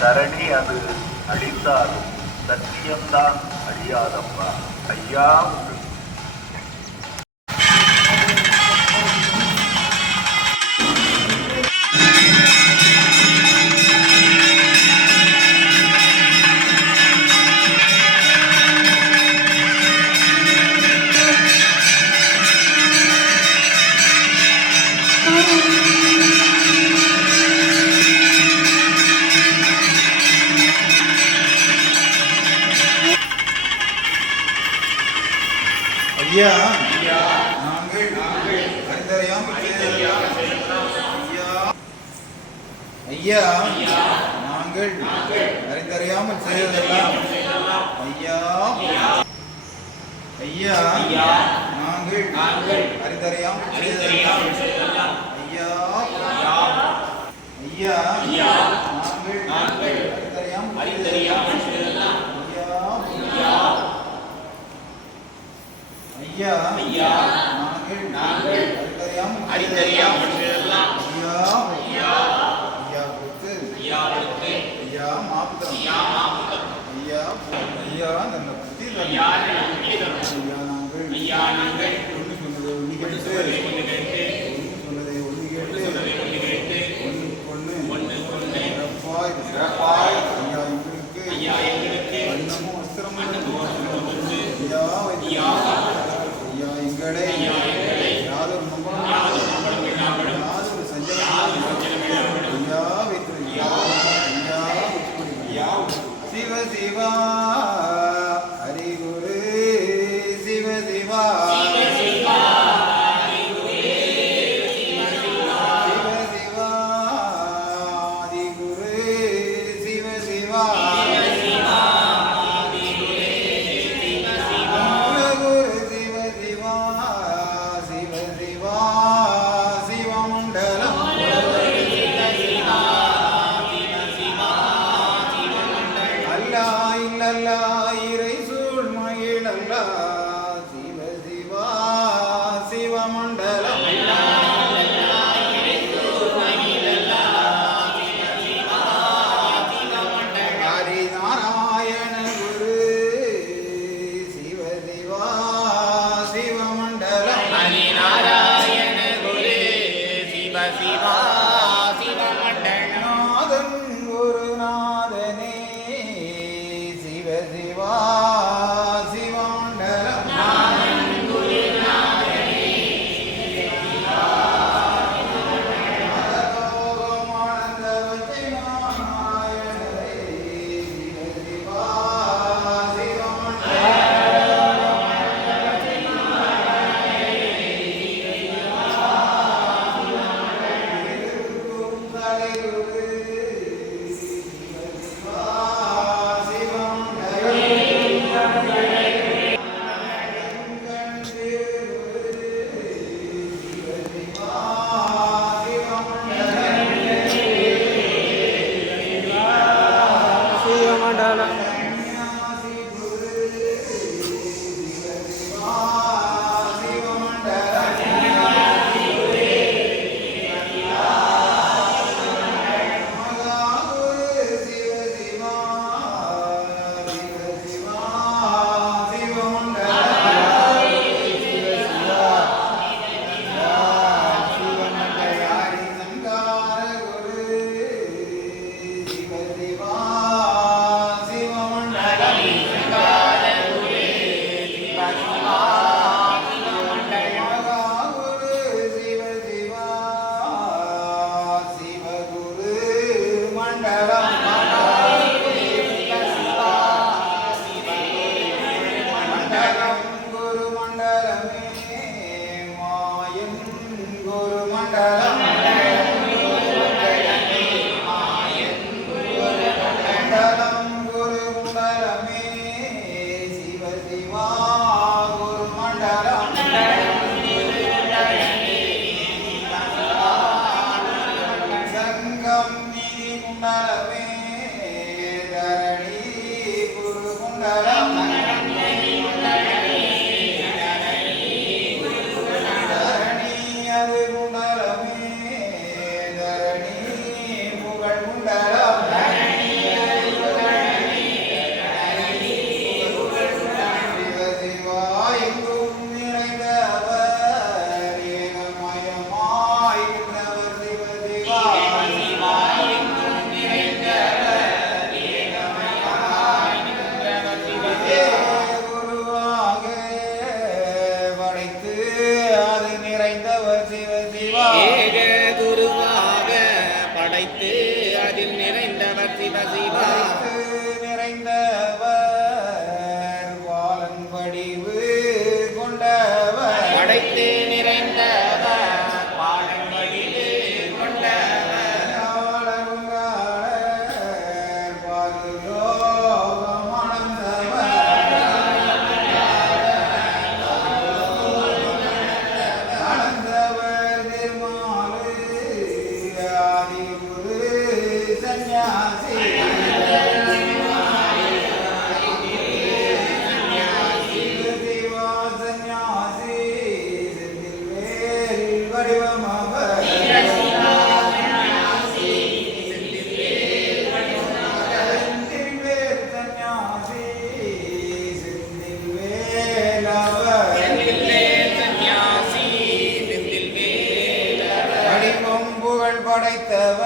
தரணி அது அழித்தாலும் சத்தியம்தான் அழியாதப்பா ஐயா Thank you. ஐயா ஐயா நாங்கள் நாங்கள் அறிந்தறியாம் அறிந்தறியாம் ஐயா ஐயா ஐயா நாங்கள் நாங்கள் அறிந்தறியாம் அறிந்தறியாம் ஐயா ஐயா ஐயா நாங்கள் நாங்கள் அறிந்தறியாம் அறிந்தறியாம் ஐயா Viva!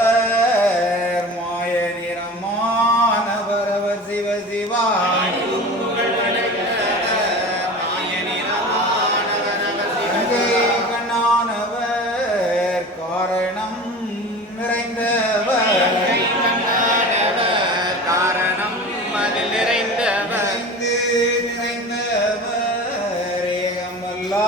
பரவர் மாய நிறமான பரவர் சிவ சிவா கண்ணானவர் காரணம் நிறைந்தவர். காரணம் அதில் நிறைந்தவர் நிறைந்தவர் ஏகமல்லா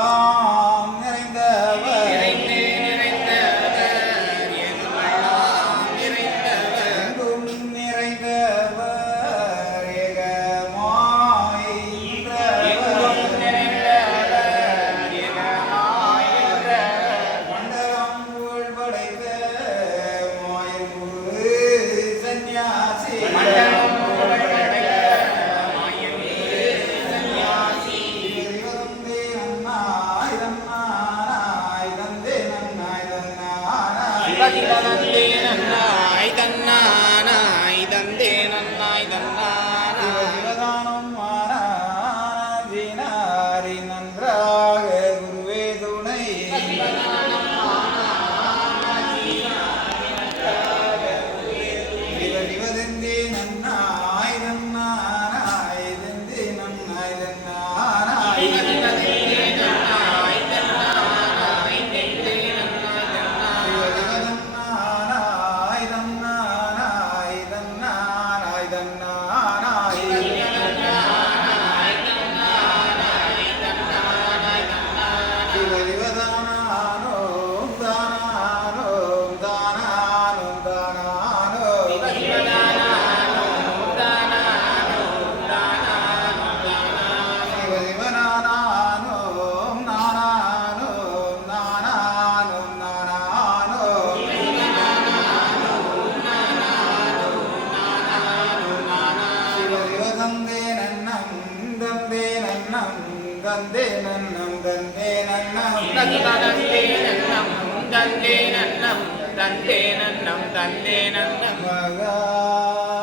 உந்தந்தே நன்னம் தந்தே நன்னம். தந்தே நன்னம் தந்தே நன்னம் தந்தே நன்னம் தந்தே நன்னம். மகாலிங்கா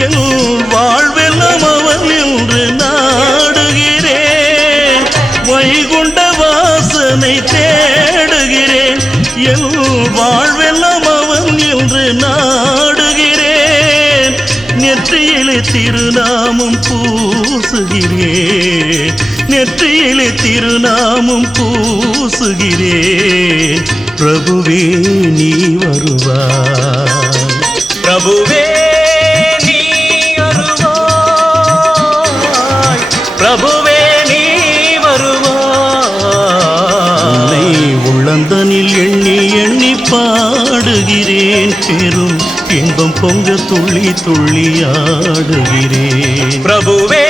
என் வாழ்வெல்லாம் அவன் என்று நாடுகிறேன். வைகுண்ட வாசனை தேடுகிறேன். என் வாழ்வெல்லாம் அவன் என்று நாடுகிறேன். நெற்றியிலே திருநாமம் பூசுகிறேன். நெற்றியிலே திருநாமம் பூசுகிறேன். பிரபுவே நீ வருவா பிரபுவே சேரும் இன்பம் பொங்க துள்ளி துள்ளி ஆடுகிறேன். பிரபுவே